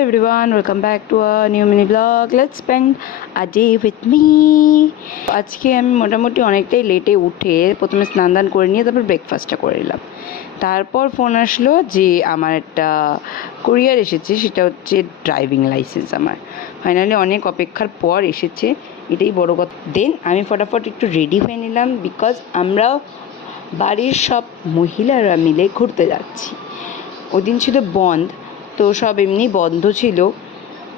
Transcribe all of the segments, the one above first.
Hello everyone, welcome back to a new mini vlog. Let's spend a day with me. আজকে আমি মোটামুটি অনেকটাই লেটে উঠে প্রথমে স্নান দান করে নিয়ে তারপর ব্রেকফাস্টটা করে নিলাম। তারপর ফোন আসলো যে আমার একটা কুরিয়ার এসেছে, সেটা হচ্ছে ড্রাইভিং লাইসেন্স। আমার ফাইনালি অনেক অপেক্ষার পর এসেছে, এটাই বড় কথা। দেন আমি ফটাফট একটু রেডি হয়ে নিলাম, বিকজ আমরাও বাড়ির সব মহিলারা মিলে ঘুরতে যাচ্ছি। ওই দিন ছিল বন্ধ, তো সব এমনি বন্ধ ছিল,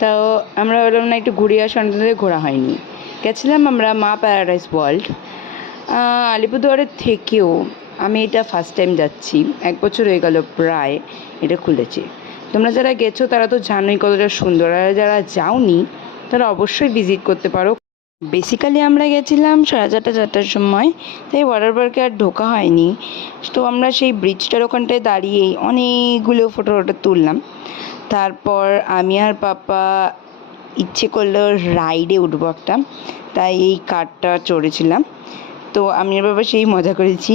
তাও আমরা বললাম না একটু ঘুরে আসা, অনেক ঘোরা হয়নি। গেছিলাম আমরা মা প্যারাডাইস ওয়ার্ল্ড। আলিপুরদুয়ারের থেকেও আমি এটা ফার্স্ট টাইম যাচ্ছি, 1 বছর হয়ে গেল প্রায় এটা খুলেছে। তোমরা যারা গেছো তারা তো জানোই কতটা সুন্দর, আর যারা যাওনি তারা অবশ্যই ভিজিট করতে পারো। বেসিক্যালি আমরা গেছিলাম 4:30-4টার সময়, তাই ওয়াটার পার্কে আর ঢোকা হয়নি। তো আমরা সেই ব্রিজটার ওখানটায় দাঁড়িয়েই অনেকগুলো ফটো তুললাম। তারপর আমি আর পাপা ইচ্ছে করলো রাইডে উঠবো একটা, তাই এই কারটা চড়েছিলাম। তো আমি আর বাবা সেই মজা করেছি,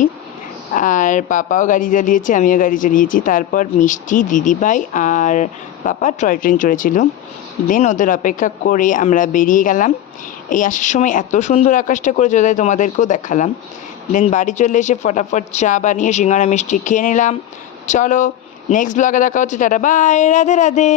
আর পাপাও গাড়ি চালিয়েছে, আমিও গাড়ি চালিয়েছি। তারপর মিষ্টি, দিদিভাই আর পাপা টয় ট্রেন চড়েছিল। দেন ওদের অপেক্ষা করে আমরা বেরিয়ে গেলাম। এই আসার সময় এত সুন্দর আকাশটা করেছে, তাই তোমাদেরকেও দেখালাম। দেন বাড়ি চলে এসে ফটাফট চা বানিয়ে সিঙ্গারা মিষ্টি খেয়ে নিলাম। চলো নেক্সট ব্লগে দেখা হচ্ছে, টাটা বাই, রাধে রাধে।